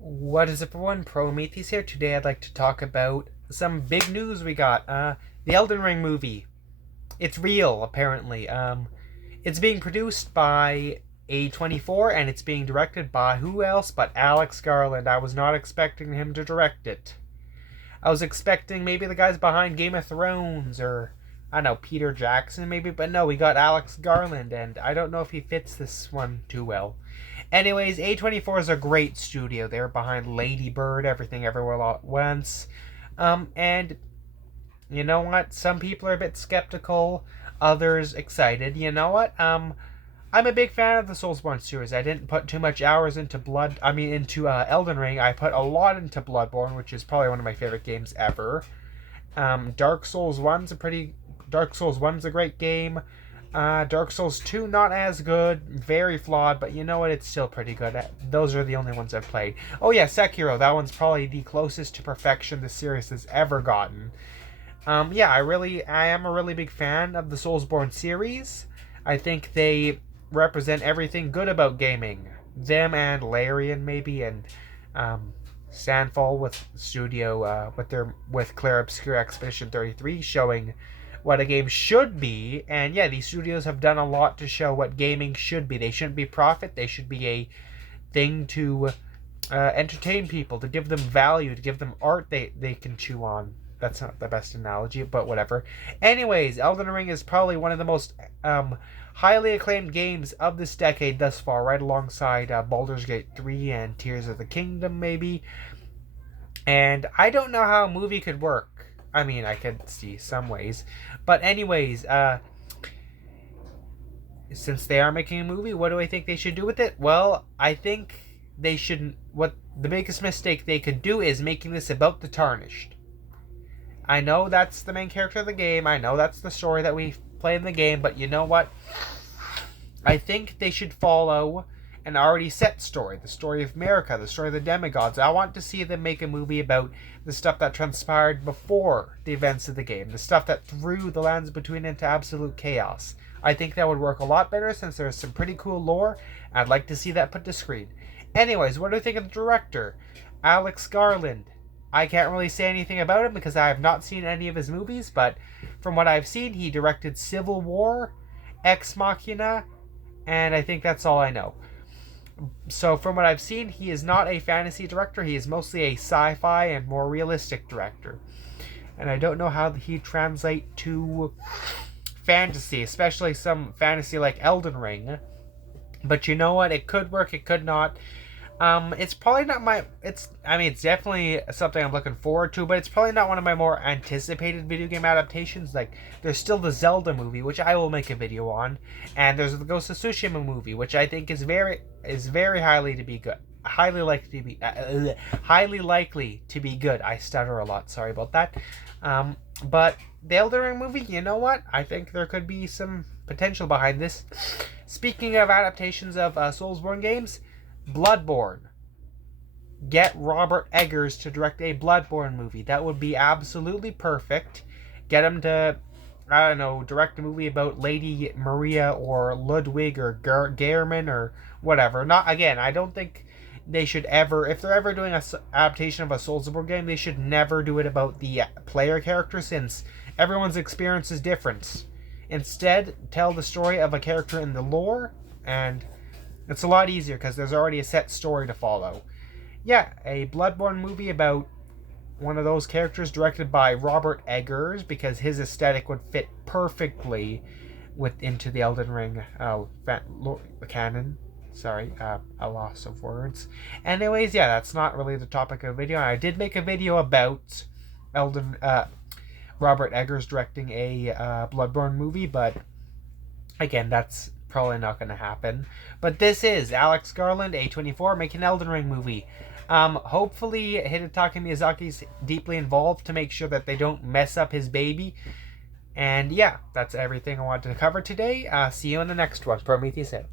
What is up, everyone? Prometheus here. Today I'd like to talk about some big news we got. The Elden Ring movie. It's real, apparently. It's being produced by A24 and it's being directed by who else but Alex Garland. I was not expecting him to direct it. I was expecting maybe the guys behind Game of Thrones or I don't know, Peter Jackson maybe, but no, we got Alex Garland and I don't know if he fits this one too well. Anyways, A24 is a great studio. They're behind Lady Bird, Everything Everywhere All at Once. And you know what? Some people are a bit skeptical, others excited. You know what? I'm a big fan of the Soulsborne series. I didn't put too much hours into into Elden Ring. I put a lot into Bloodborne, which is probably one of my favorite games ever. Dark Souls 1's a great game. Dark Souls 2, not as good, very flawed, but you know what, it's still pretty good. Those are the only ones I've played. Oh yeah, Sekiro, that one's probably the closest to perfection the series has ever gotten. Yeah, I am a really big fan of the Soulsborne series. I think they represent everything good about gaming. Them and Larian maybe, and Sandfall with with Clair Obscur Expedition 33 showing what a game should be. And yeah, these studios have done a lot to show what gaming should be. They shouldn't be profit. They should be a thing to entertain people, to give them value, to give them art they can chew on. That's not the best analogy, but whatever. Anyways, Elden Ring is probably one of the most highly acclaimed games of this decade thus far, right alongside Baldur's Gate 3 and Tears of the Kingdom, maybe. And I don't know how a movie could work. I mean, I could see some ways. But anyways, since they are making a movie, what do I think they should do with it? Well, I think they shouldn't. What the biggest mistake they could do is making this about the Tarnished. I know that's the main character of the game. I know that's the story that we play in the game. But you know what? I think they should follow an already set story. The story of America, the story of the demigods. I want to see them make a movie about the stuff that transpired before the events of the game. The stuff that threw the lands between into absolute chaos. I think that would work a lot better since there's some pretty cool lore. I'd like to see that put to screen. Anyways, what do you think of the director? Alex Garland. I can't really say anything about him because I have not seen any of his movies, but from what I've seen, he directed Civil War, Ex Machina, and I think that's all I know. So from what I've seen, he is not a fantasy director. He is mostly a sci-fi and more realistic director. And I don't know how he'd translate to fantasy, especially some fantasy like Elden Ring. But you know what? It could work, it could not. It's probably not my. It's definitely something I'm looking forward to, but it's probably not one of my more anticipated video game adaptations. Like, there's still the Zelda movie, which I will make a video on, and there's the Ghost of Tsushima movie, which I think is very highly to be good, highly likely to be good. I stutter a lot. Sorry about that. But the Elden Ring movie, you know what? I think there could be some potential behind this. Speaking of adaptations of Soulsborne games. Bloodborne. Get Robert Eggers to direct a Bloodborne movie. That would be absolutely perfect. Get him to, I don't know, direct a movie about Lady Maria or Ludwig or Gehrman or whatever. Not again. I don't think they should ever, if they're ever doing a adaptation of a Soulsborne game, they should never do it about the player character since everyone's experience is different. Instead, tell the story of a character in the lore, and it's a lot easier because there's already a set story to follow. Yeah, a Bloodborne movie about one of those characters directed by Robert Eggers because his aesthetic would fit perfectly into the Elden Ring canon. Sorry, a loss of words. Anyways, yeah, that's not really the topic of the video. I did make a video about Robert Eggers directing a Bloodborne movie, but again, that's probably not going to happen. But this is Alex Garland, A24, making an Elden Ring movie. Hopefully Hidetaka Miyazaki's deeply involved to make sure that they don't mess up his baby. And yeah, that's everything I wanted to cover today. See you in the next one. Prometheus out.